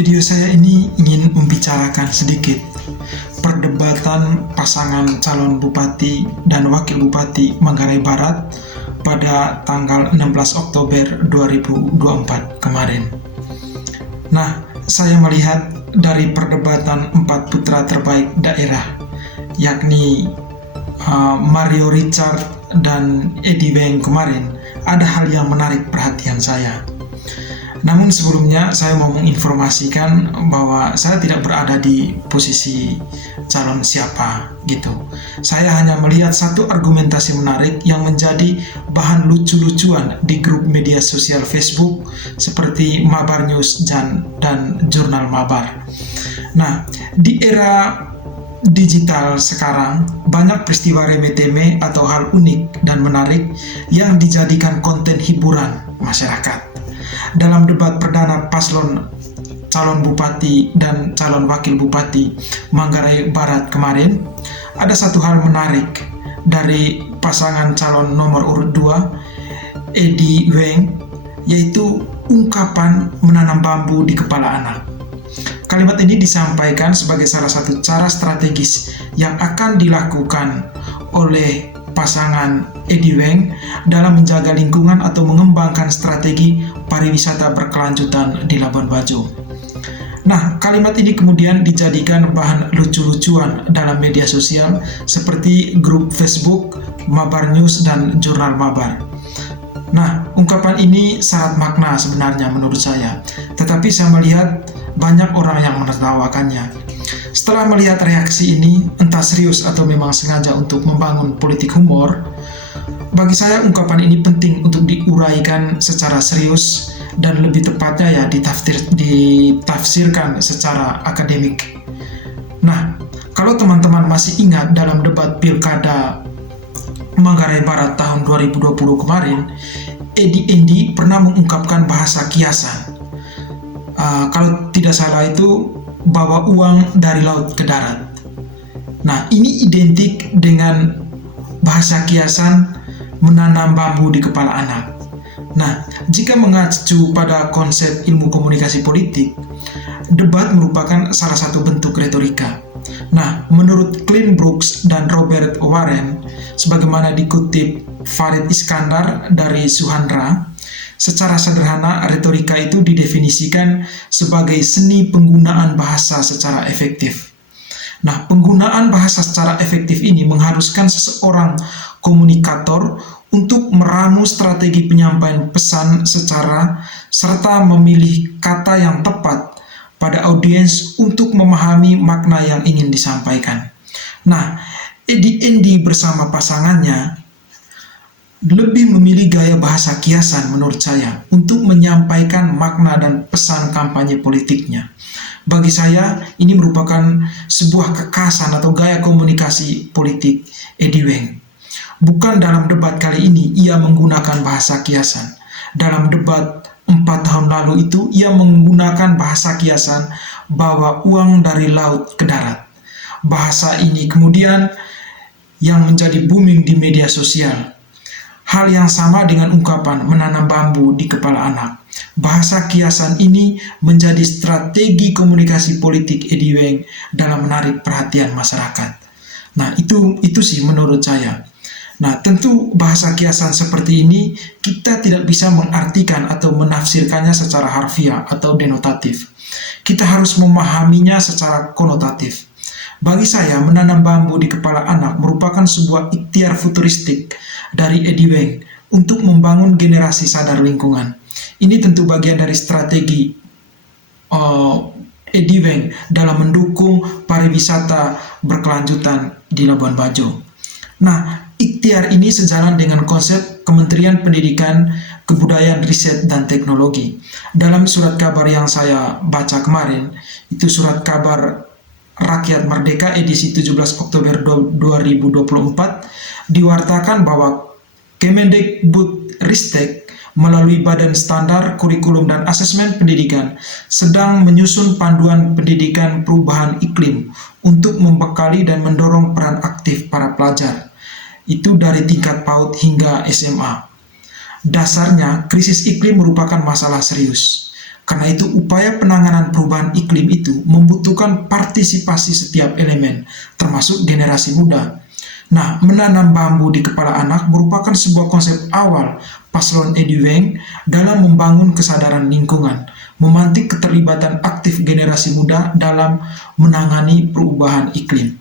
Video saya ini ingin membicarakan sedikit perdebatan pasangan calon bupati dan wakil bupati Manggarai Barat pada tanggal 16 Oktober 2024 kemarin. Nah, saya melihat dari perdebatan empat putra terbaik daerah, yakni Mario Richard dan Eddie Weng kemarin, ada hal yang menarik perhatian saya. Namun sebelumnya saya mau menginformasikan bahwa saya tidak berada di posisi calon siapa gitu. Saya hanya melihat satu argumentasi menarik yang menjadi bahan lucu-lucuan di grup media sosial Facebook seperti Mabar News dan Jurnal Mabar. Nah, di era digital sekarang banyak peristiwa remeh-temeh atau hal unik dan menarik yang dijadikan konten hiburan masyarakat. Dalam debat perdana paslon calon bupati dan calon wakil bupati Manggarai Barat kemarin, ada satu hal menarik dari pasangan calon nomor urut 2, Eddie Weng, yaitu ungkapan menanam bambu di kepala anak. Kalimat ini disampaikan sebagai salah satu cara strategis yang akan dilakukan oleh pasangan Eddie Weng dalam menjaga lingkungan atau mengembangkan strategi pariwisata berkelanjutan di Labuan Bajo. Nah, kalimat ini kemudian dijadikan bahan lucu-lucuan dalam media sosial seperti grup Facebook, Mabar News, dan Jurnal Mabar. Nah, ungkapan ini syarat makna sebenarnya menurut saya, tetapi saya melihat banyak orang yang menertawakannya. Setelah melihat reaksi ini, entah serius atau memang sengaja untuk membangun politik humor, bagi saya ungkapan ini penting untuk diuraikan secara serius dan lebih tepatnya ya ditafsirkan secara akademik. Nah, kalau teman-teman masih ingat dalam debat Pilkada Manggarai Barat tahun 2020 kemarin, Eddie pernah mengungkapkan bahasa kiasan. Kalau tidak salah itu bawa uang dari laut ke darat. Nah, ini identik dengan bahasa kiasan menanam bambu di kepala anak. Nah, jika mengacu pada konsep ilmu komunikasi politik, debat merupakan salah satu bentuk retorika. Nah, menurut Clint Brooks dan Robert Warren, sebagaimana dikutip Farid Iskandar dari Suhandra, secara sederhana retorika itu didefinisikan sebagai seni penggunaan bahasa secara efektif. Nah, penggunaan bahasa secara efektif ini mengharuskan seseorang komunikator untuk meramu strategi penyampaian pesan serta memilih kata yang tepat pada audiens untuk memahami makna yang ingin disampaikan. Nah, Eddie bersama pasangannya lebih memilih gaya bahasa kiasan menurut saya untuk menyampaikan makna dan pesan kampanye politiknya. Bagi saya, ini merupakan sebuah kekhasan atau gaya komunikasi politik Eddie Weng. Bukan dalam debat kali ini ia menggunakan bahasa kiasan. Dalam debat 4 tahun lalu itu ia menggunakan bahasa kiasan bawa uang dari laut ke darat. Bahasa ini kemudian yang menjadi booming di media sosial. Hal yang sama dengan ungkapan menanam bambu di kepala anak. Bahasa kiasan ini menjadi strategi komunikasi politik Eddie Weng dalam menarik perhatian masyarakat. Nah, itu sih menurut saya. Nah, tentu bahasa kiasan seperti ini kita tidak bisa mengartikan atau menafsirkannya secara harfiah atau denotatif. Kita harus memahaminya secara konotatif. Bagi saya, menanam bambu di kepala anak merupakan sebuah ikhtiar futuristik dari Eddie Weng untuk membangun generasi sadar lingkungan. Ini tentu bagian dari strategi Eddie Weng dalam mendukung pariwisata berkelanjutan di Labuan Bajo. Nah, ikhtiar ini sejalan dengan konsep Kementerian Pendidikan, Kebudayaan, Riset, dan Teknologi. Dalam surat kabar yang saya baca kemarin, itu surat kabar Rakyat Merdeka edisi 17 Oktober 2024, diwartakan bahwa Kemendikbudristek melalui Badan Standar Kurikulum dan Asesmen Pendidikan sedang menyusun panduan pendidikan perubahan iklim untuk membekali dan mendorong peran aktif para pelajar, itu dari tingkat PAUD hingga SMA. Dasarnya, krisis iklim merupakan masalah serius. Karena itu upaya penanganan perubahan iklim itu membutuhkan partisipasi setiap elemen, termasuk generasi muda. Nah, menanam bambu di kepala anak merupakan sebuah konsep awal paslon Eddie Weng dalam membangun kesadaran lingkungan, memantik keterlibatan aktif generasi muda dalam menangani perubahan iklim.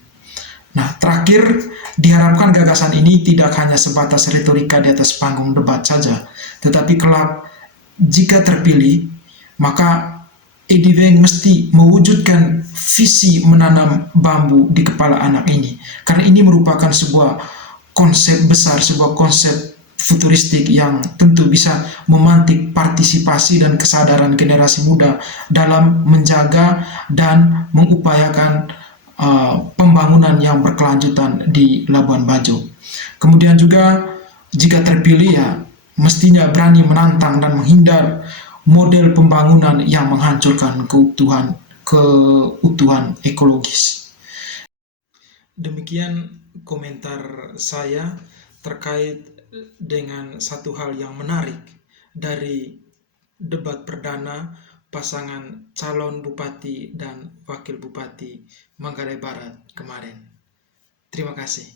Nah, terakhir, diharapkan gagasan ini tidak hanya sebatas retorika di atas panggung debat saja, tetapi kelak jika terpilih, maka Eddie Weng mesti mewujudkan visi menanam bambu di kepala anak ini. Karena ini merupakan sebuah konsep besar, sebuah konsep futuristik yang tentu bisa memantik partisipasi dan kesadaran generasi muda dalam menjaga dan mengupayakan pembangunan yang berkelanjutan di Labuan Bajo. Kemudian juga jika terpilih ya mestinya berani menantang dan menghindar model pembangunan yang menghancurkan keutuhan ekologis. Demikian komentar saya terkait dengan satu hal yang menarik dari debat perdana pasangan calon bupati dan wakil bupati Manggarai Barat kemarin. Terima kasih.